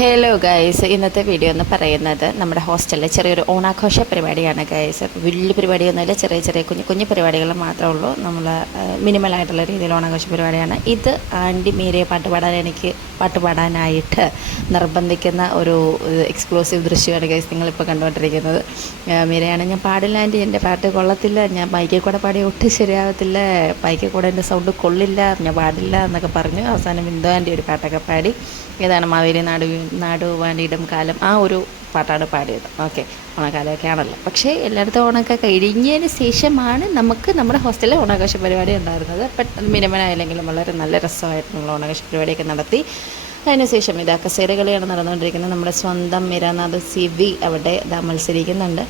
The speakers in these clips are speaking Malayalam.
ഹലോ ഗൈസ് ഇന്നത്തെ വീഡിയോ എന്ന് പറയുന്നത് നമ്മുടെ ഹോസ്റ്റലിലെ ചെറിയൊരു ഓണാഘോഷ പരിപാടിയാണ് ഗൈസ് വലിയ പരിപാടിയൊന്നുമില്ല ചെറിയ ചെറിയ കുഞ്ഞു കുഞ്ഞു പരിപാടികൾ മാത്രമേ ഉള്ളൂ. നമ്മൾ മിനിമൽ ആയിട്ടുള്ള രീതിയിൽ ഓണാഘോഷ പരിപാടിയാണ്. ഇത് ആന്റി മീരയെ പാട്ട് പാടാൻ എനിക്ക് പാട്ട് പാടാനായിട്ട് നിർബന്ധിക്കുന്ന ഒരു എക്സ്ക്ലൂസീവ് ദൃശ്യമാണ് ഗൈസ് നിങ്ങളിപ്പോൾ കണ്ടുകൊണ്ടിരിക്കുന്നത്. മീരയാണ്. ഞാൻ പാടില്ല ആന്റി എന്റെ പാട്ട് കൊള്ളത്തില്ല. ഞാൻ ബൈക്കിൽ കൂടെ പാടി ഒട്ടും ശരിയാവത്തില്ല. ബൈക്കിൽ കൂടെ എന്റെ സൗണ്ട് കൊള്ളില്ല. ഞാൻ പാടില്ല എന്നൊക്കെ പറഞ്ഞു. അവസാനം ബിന്ദു ആന്റി ഒരു പാട്ടൊക്കെ പാടി. ഏതാണ് മാവേലി നാട് നാടുവാണിയിടം കാലം ആ ഒരു പാട്ടാണ് പാടിയത്. ഓക്കെ. ഓണക്കാലമൊക്കെ ആണല്ലോ. പക്ഷേ എല്ലായിടത്തും ഓണമൊക്കെ കഴിഞ്ഞതിന് ശേഷമാണ് നമുക്ക് നമ്മുടെ ഹോസ്റ്റലിൽ ഓണാഘോഷ പരിപാടി ഉണ്ടായിരുന്നത്. പെട്ടെന്ന് മിനിമനായില്ലെങ്കിലും വളരെ നല്ല രസമായിട്ട് നമ്മൾ ഓണാഘോഷ പരിപാടിയൊക്കെ നടത്തി. അതിനുശേഷം ഇതാ കസേരകളിയാണ് നടന്നുകൊണ്ടിരിക്കുന്നത്. നമ്മുടെ സ്വന്തം മിരാനാഥ് സി വി അവിടെ ഇതാ മത്സരിക്കുന്നുണ്ട്.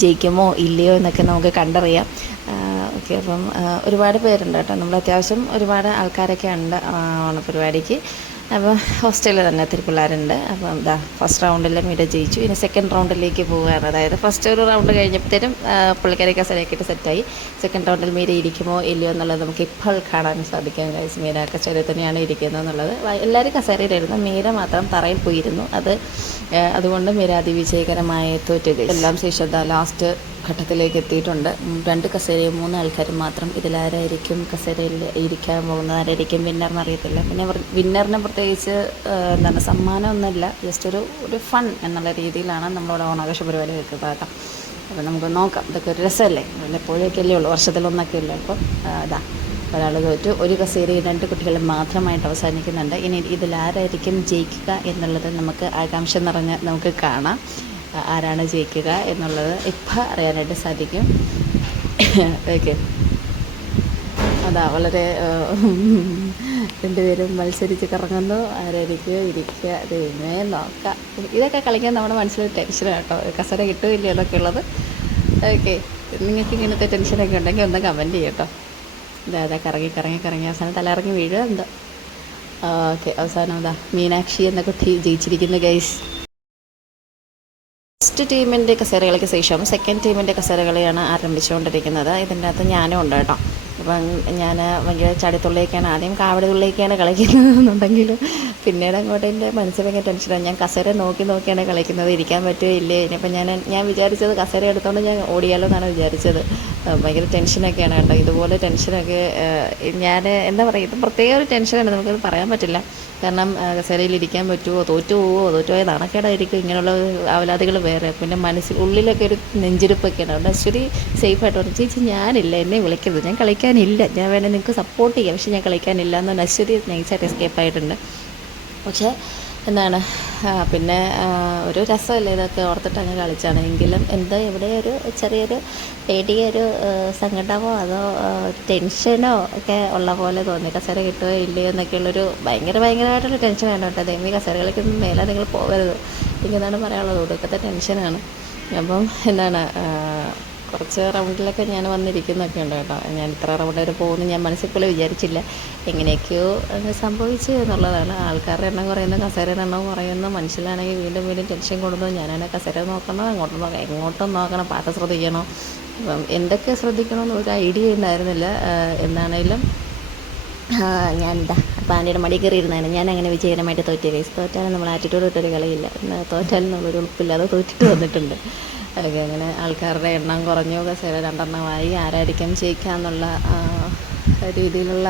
ജയിക്കുമോ ഇല്ലയോ എന്നൊക്കെ നമുക്ക് കണ്ടറിയാം. ഓക്കെ. അപ്പം ഒരുപാട് പേരുണ്ട് കേട്ടോ. നമ്മൾ അത്യാവശ്യം ഒരുപാട് ആൾക്കാരൊക്കെ ഉണ്ട് ഓണപരിപാടിക്ക്. അപ്പോൾ ഹോസ്റ്റലിൽ തന്നെ ഒത്തിരി പിള്ളേരുണ്ട് അപ്പം എന്താ ഫസ്റ്റ് റൗണ്ടിൽ മീര ജയിച്ചു. ഇനി സെക്കൻഡ് റൗണ്ടിലേക്ക് പോവുകയാണ്. അതായത് ഫസ്റ്റ് ഒരു റൗണ്ട് കഴിഞ്ഞപ്പോഴത്തേനും പുള്ളിക്കാരി കസരയൊക്കെ സെറ്റായി സെക്കൻഡ് റൗണ്ടിൽ മീര ഇരിക്കുമോ ഇല്ലയോ എന്നുള്ളത് നമുക്ക് ഇപ്പോൾ കാണാൻ സാധിക്കും ഗൈസ് മീര കസേരയിൽ തന്നെയാണ് ഇരിക്കുന്നത് എന്നുള്ളത്. എല്ലാവരും കസേരയിലായിരുന്നു. മീര മാത്രം തറയിൽ പോയിരുന്നു. അത് അതുകൊണ്ട് മീര അതിവിജയകരമായി തോറ്റത് എല്ലാം ശേഷം ലാസ്റ്റ് ഘട്ടത്തിലേക്ക് എത്തിയിട്ടുണ്ട്. രണ്ട് കസേരയും മൂന്ന് ആൾക്കാരും മാത്രം ഇതിലാരായിരിക്കും കസേരയിൽ ഇരിക്കാൻ പോകുന്നത്? ആരായിരിക്കും വിന്നറിന് അറിയത്തില്ല. പിന്നെ വിന്നറിന് പ്രത്യേകിച്ച് എന്താണ് സമ്മാനമൊന്നുമില്ല. ജസ്റ്റ് ഒരു ഒരു ഫൺ എന്നുള്ള രീതിയിലാണ് നമ്മളിവിടെ ഓണാഘോഷ പരിപാടി വെക്കുന്നത് കേട്ടോ. അപ്പോൾ നമുക്ക് നോക്കാം. ഇതൊക്കെ ഒരു രസമല്ലേ? വല്ലപ്പോഴൊക്കെ അല്ലേ ഉള്ളൂ. വർഷത്തിലൊന്നൊക്കെ അല്ലേ? അപ്പോൾ ഇതാ. ഒരാൾ തോറ്റു. ഒരു കസേരയിൽ രണ്ട് കുട്ടികൾ മാത്രമായിട്ട് അവസാനിക്കുന്നുണ്ട്. ഇനി ഇതിലാരായിരിക്കും ജയിക്കുക എന്നുള്ളത് നമുക്ക് ആകാംക്ഷ നിറഞ്ഞ് നമുക്ക് കാണാം. ആരാണ് ജയിക്കുക എന്നുള്ളത് ഇപ്പം അറിയാനായിട്ട് സാധിക്കും. ഓക്കെ അതാ വളരെ രണ്ടുപേരും മത്സരിച്ച് കറങ്ങുന്നു. ആരായിരിക്കും ഇരിക്കുക ദൈവമേ നോക്കാം ഇതൊക്കെ കളിക്കാൻ നമ്മുടെ മനസ്സിൽ ടെൻഷനാണ് കേട്ടോ. കസര കിട്ടുമില്ല എന്നൊക്കെ ഉള്ളത്. ഓക്കെ നിങ്ങൾക്ക് ഇങ്ങനത്തെ ടെൻഷനൊക്കെ ഉണ്ടെങ്കിൽ ഒന്ന് കമന്റ് ചെയ്യട്ടോ ഇതാ അതാ കറങ്ങി കറങ്ങി കറങ്ങി. അവസാനം തലയിറങ്ങി വീഴുക എന്തോ. ഓക്കെ അവസാനം അതാ മീനാക്ഷി എന്ന കുട്ടി ജയിച്ചിരിക്കുന്നു ഗൈസ് ഫസ്റ്റ് ടീമിന്റെ കസേരകളിക്ക് ശേഷം സെക്കൻഡ് ടീമിന്റെ കസേരകളിയാണ് ആരംഭിച്ചുകൊണ്ടിരിക്കുന്നത്. ഇതിന്റെ അകത്ത് ഞാനും ഉണ്ട് കേട്ടോ. അപ്പം ഞാൻ ഭയങ്കര ചടിത്തുള്ളിലേക്കാണ് ആദ്യം കാവടി തുള്ളിയൊക്കെയാണ് കളിക്കുന്നതെന്നുണ്ടെങ്കിൽ പിന്നീട് അങ്ങോട്ട് എന്റെ മനസ്സിൽ ഭയങ്കര ടെൻഷനാണ്. ഞാൻ കസേര നോക്കി നോക്കിയാണ് കളിക്കുന്നത്. ഇരിക്കാൻ പറ്റുമോ ഇല്ലേ ഇനിയിപ്പോൾ ഞാൻ ഞാൻ വിചാരിച്ചത് കസേര എടുത്തോണ്ട് ഞാൻ ഓടിയാലോ എന്നാണ് വിചാരിച്ചത്. ഭയങ്കര ടെൻഷനൊക്കെയാണ് കേട്ടോ. ഇതുപോലെ ടെൻഷനൊക്കെ ഞാൻ എന്താ പറയുക ഇത് പ്രത്യേക ഒരു ടെൻഷനാണ്. നമുക്കത് പറയാൻ പറ്റില്ല. കാരണം കസേരയിൽ ഇരിക്കാൻ പറ്റുമോ തോറ്റു പോവോ തോറ്റു പോയത് നാണക്കേടായിരിക്കും. ഇങ്ങനെയുള്ള അവലാദികൾ വേറെ. പിന്നെ മനസ്സിൽ ഉള്ളിലൊക്കെ ഒരു നെഞ്ചിരിപ്പൊക്കെയാണ്. അതുകൊണ്ട് അശ്വതി സേഫായിട്ട് പറഞ്ഞു ചേച്ചി ഞാനില്ല എന്നെ വിളിക്കരുത്. ഞാൻ കളിക്കാനില്ല. ഞാൻ വേണേൽ നിങ്ങൾക്ക് സപ്പോർട്ട് ചെയ്യാം. പക്ഷേ ഞാൻ കളിക്കാനില്ല. എന്ന് അശ്വതി നൈസായിട്ട് എസ്കേപ്പ് ആയിട്ടുണ്ട്. പക്ഷേ എന്താണ് പിന്നെ ഒരു രസമല്ലേ ഇതൊക്കെ ഓർത്തിട്ട് അങ്ങ് കളിച്ചാണ് എങ്കിലും എന്തോ ഇവിടെ ഒരു ചെറിയൊരു പേടിയൊരു സങ്കടമോ അതോ ടെൻഷനോ ഒക്കെ ഉള്ള പോലെ തോന്നി. കസേര കിട്ടുമോ ഇല്ലയോ എന്നൊക്കെയുള്ളൊരു ഭയങ്കര ഭയങ്കരമായിട്ടുള്ള ടെൻഷൻ വേണ്ട കേട്ടോ. ഈ കസേരകളിലേക്കൊന്നും മേലെ നിങ്ങൾ പോകരുത്. എനിക്കെന്താണ് പറയാനുള്ളത്. ഒടുക്കത്തെ ടെൻഷനാണ് അപ്പം എന്താണ് കുറച്ച് റൗണ്ടിലൊക്കെ ഞാൻ വന്നിരിക്കുന്നൊക്കെ ഉണ്ട് കേട്ടോ. ഞാൻ ഇത്ര റൗണ്ട് വരെ പോകുമെന്ന് ഞാൻ മനസ്സിൽ പോലെ വിചാരിച്ചില്ല എങ്ങനെയൊക്കെയോ അങ്ങ് സംഭവിച്ചു എന്നുള്ളതാണ്. ആൾക്കാരുടെ എണ്ണം കുറയുന്നു കസേരയുടെ എണ്ണം കുറയുന്നു. മനുഷ്യനാണെങ്കിൽ വീണ്ടും വീണ്ടും ടെൻഷൻ കൊടുക്കുന്നു ഞാനാണെങ്കിൽ കസേര നോക്കണം അങ്ങോട്ടും നോക്കണം എങ്ങോട്ടും നോക്കണം. പാട്ട് ശ്രദ്ധിക്കണം. എന്തൊക്കെ ശ്രദ്ധിക്കണമെന്ന് ഒരു ഐഡിയ ഉണ്ടായിരുന്നില്ല. എന്നാണേലും ഞാൻ എന്താ പാനിയുടെ മടി കയറി ഇരുന്നാണ് ഞാൻ അങ്ങനെ വിജയകരമായിട്ട് തോറ്റിയ കേസ് തോറ്റാലും നമ്മൾ ആറ്റിറ്റ്യൂഡ് ഇട്ടൊരു കളിയില്ല. തോറ്റാലും നമ്മളൊരു ഉൾപ്പില്ലാതെ തോറ്റിട്ട് വന്നിട്ടുണ്ട്. അതൊക്കെ അങ്ങനെ ആൾക്കാരുടെ എണ്ണം കുറഞ്ഞു കസേര രണ്ടെണ്ണമായി ആരായിരിക്കും ആ, രീതിയിലുള്ള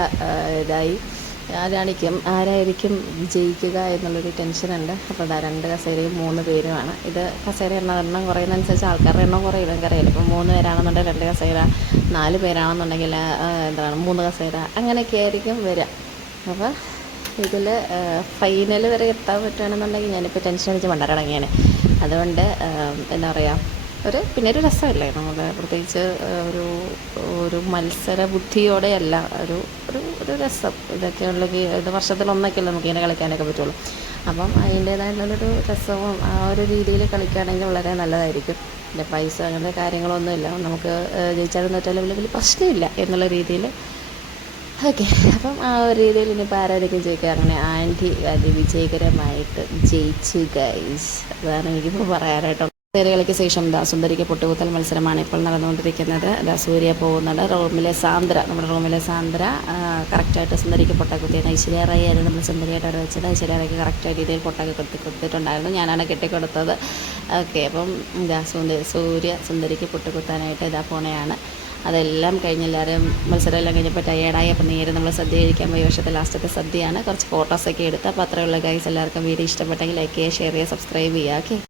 ഇതായി. ആരാണിക്കും ആരായിരിക്കും ജയിക്കുക എന്നുള്ളൊരു ടെൻഷനുണ്ട് അപ്പോൾ ദാ രണ്ട് കസേരയും മൂന്ന് പേരുമാണ്. ഇത് കസേര എണ്ണം എണ്ണം കുറയുന്നതനുസരിച്ച് ആൾക്കാരുടെ എണ്ണം കുറയും എനിക്കറിയാം ഇപ്പോൾ മൂന്ന് പേരാണെന്നുണ്ടെങ്കിൽ രണ്ട് കസേര നാല് പേരാണെന്നുണ്ടെങ്കിൽ എന്താണ് മൂന്ന് കസേര അങ്ങനെയൊക്കെ ആയിരിക്കും വരിക അപ്പോൾ ഇതിൽ ഫൈനൽ വരെ എത്താൻ പറ്റുകയാണെന്നുണ്ടെങ്കിൽ ഞാനിപ്പോൾ ടെൻഷൻ അടിച്ച് മണ്ടരടങ്ങിയാണ് അതുകൊണ്ട് എന്താ പറയുക ഒരു പിന്നെ ഒരു രസമല്ലേ നമ്മൾ പ്രത്യേകിച്ച് ഒരു ഒരു മത്സര ബുദ്ധിയോടെയല്ല ഒരു ഒരു ഒരു രസം. ഇതൊക്കെ ഉള്ളെങ്കിൽ ഇത് വർഷത്തിലൊന്നൊക്കെയല്ലേ നമുക്ക് ഇങ്ങനെ കളിക്കാനൊക്കെ പറ്റുള്ളൂ. അപ്പം അതിന്റേതായിട്ടുള്ളൊരു രസവും ആ ഒരു രീതിയിൽ കളിക്കുകയാണെങ്കിൽ വളരെ നല്ലതായിരിക്കും. പിന്നെ പൈസ അങ്ങനത്തെ കാര്യങ്ങളൊന്നുമില്ല. നമുക്ക് ജയിച്ചാലും തോറ്റാലും വലിയ വലിയ പ്രശ്നമില്ല എന്നുള്ള രീതിയിൽ. ഓക്കെ. അപ്പം ആ ഒരു രീതിയിൽ ഇനിയിപ്പോൾ ആരാധിക്കും ജയിക്കുക? അങ്ങനെ ആന്റി അതിവിജയകരമായിട്ട് ജയിച്ചു ഗൈസ് അതാണ് എനിക്കിപ്പോൾ പറയാനായിട്ടുള്ളത് കസേരകൾക്ക് ശേഷം ദാ സുന്ദരിക്ക് പൊട്ടുകുത്തൽ മത്സരമാണ് ഇപ്പോൾ നടന്നുകൊണ്ടിരിക്കുന്നത്. സൂര്യ പോകുന്നുണ്ട്. റൂമിലെ സാന്ദ്ര നമ്മുടെ റൂമിലെ സാന്ദ്ര കറക്റ്റായിട്ട് സുന്ദരിക്ക് പൊട്ട കുത്തിയത് ഐശ്വര്യ റൈ ആയിരുന്നു നമ്മൾ സുന്ദരിയായിട്ട് അവിടെ വെച്ചത്. ഐശ്വര്യ റൈക്ക് കറക്റ്റ് രീതിയിൽ പൊട്ടൊക്കെ കൊടുത്ത് കൊടുത്തിട്ടുണ്ടായിരുന്നു ഞാനാണ് കെട്ടിക്കൊടുത്തത്. ഓക്കെ അപ്പം ഇതാ സുന്ദരി സൂര്യ സുന്ദരിക്ക് പൊട്ടുകുത്താനായിട്ട് ഇതാ പോണയാണ്. അതെല്ലാം കഴിഞ്ഞ് എല്ലാവരും മത്സരം എല്ലാം കഴിഞ്ഞപ്പോൾ ടയേർഡായി അപ്പോൾ നേരെ നമ്മൾ സദ്യ കഴിക്കാൻ പോയി വർഷത്തെ ലാസ്റ്റത്തെ സദ്യയാണ്. കുറച്ച് ഫോട്ടോസൊക്കെ എടുത്ത്. അപ്പോൾ അത്രയുള്ള ഗൈസ് എല്ലാവർക്കും വീഡിയോ ഇഷ്ടപ്പെട്ടെങ്കിൽ ലൈക്ക് ചെയ്യുക ഷെയർ ചെയ്യുക സബ്സ്ക്രൈബ് ചെയ്യുക. ഓക്കെ